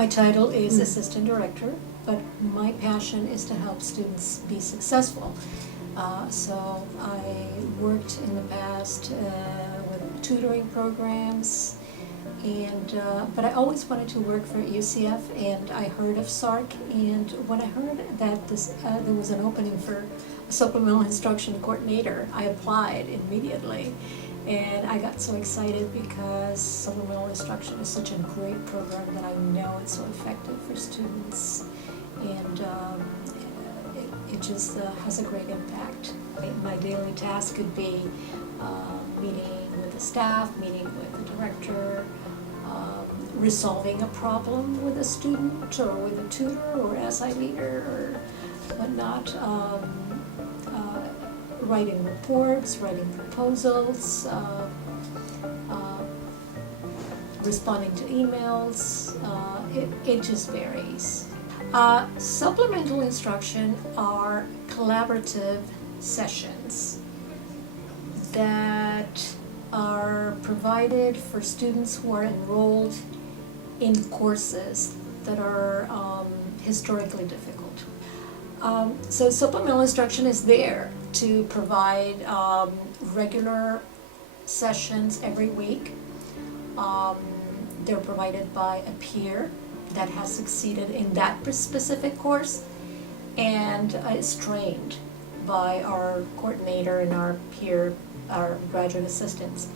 My title is Assistant Director, but my passion is to help students be successful. So I worked in the past with tutoring programs, and but I always wanted to work for UCF, and I heard of SARC, and when I heard that there was an opening for a supplemental instruction coordinator, I applied immediately. And I got so excited because supplemental instruction is such a great program that I know it's so effective for students, and it just has a great impact. My daily task could be meeting with the staff, meeting with the director, resolving a problem with a student or with a tutor or SI leader or whatnot. Writing reports, writing proposals, responding to emails. It just varies. Supplemental instruction are collaborative sessions that are provided for students who are enrolled in courses that are historically difficult. So supplemental instruction is there to provide regular sessions every week. They're provided by a peer that has succeeded in that specific course and is trained by our coordinator and our peer, our graduate assistants.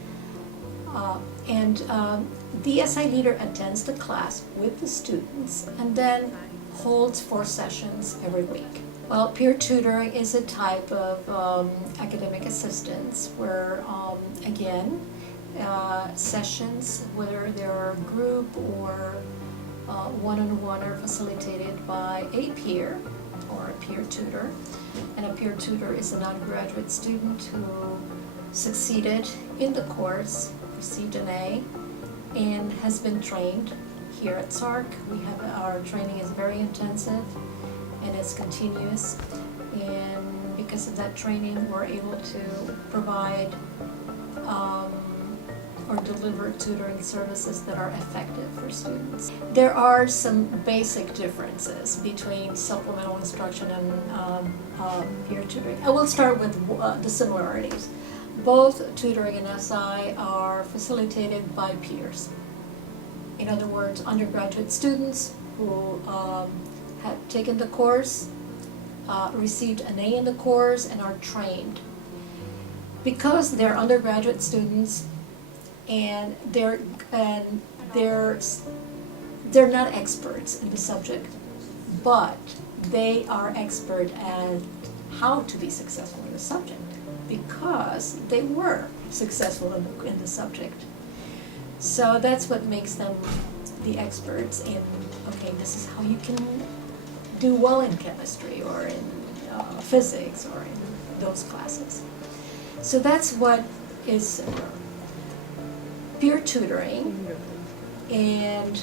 The SI leader attends the class with the students and then holds 4 sessions every week. Well, peer tutoring is a type of academic assistance where, again, sessions, whether they're group or one-on-one, are facilitated by a peer or a peer tutor. And a peer tutor is an undergraduate student who succeeded in the course, received an A, and has been trained here at SARC. Our training is very intensive and it's continuous, and because of that training we're able to provide or deliver tutoring services that are effective for students. There are some basic differences between supplemental instruction and peer tutoring. I will start with the similarities. Both tutoring and SI are facilitated by peers. In other words, undergraduate students who have taken the course, received an A in the course, and are trained. Because they're undergraduate students and they're not experts in the subject, but they are expert at how to be successful in the subject because they were successful in the subject. So that's what makes them the experts in, okay, this is how you can do well in chemistry or in physics or in those classes. So that's what is peer tutoring, and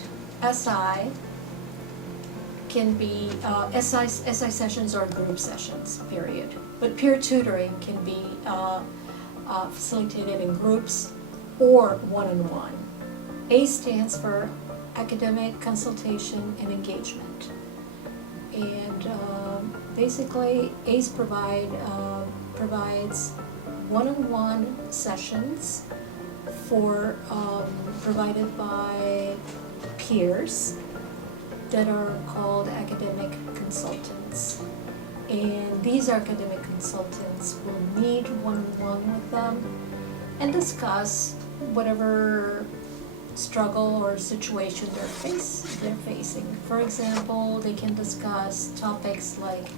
SI can be, SI sessions are group sessions, period. But peer tutoring can be facilitated in groups or one-on-one. A stands for academic consultation and engagement. And basically ACE provides one-on-one sessions provided by peers that are called academic consultants. And these academic consultants will meet one-on-one with them and discuss whatever struggle or situation they're facing. For example, they can discuss topics like,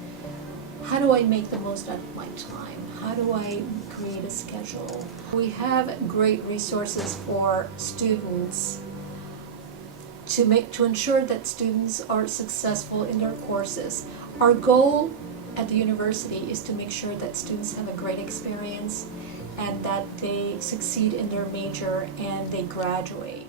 how do I make the most out of my time? How do I create a schedule? We have great resources for students to ensure that students are successful in their courses. Our goal at the university is to make sure that students have a great experience and that they succeed in their major and they graduate.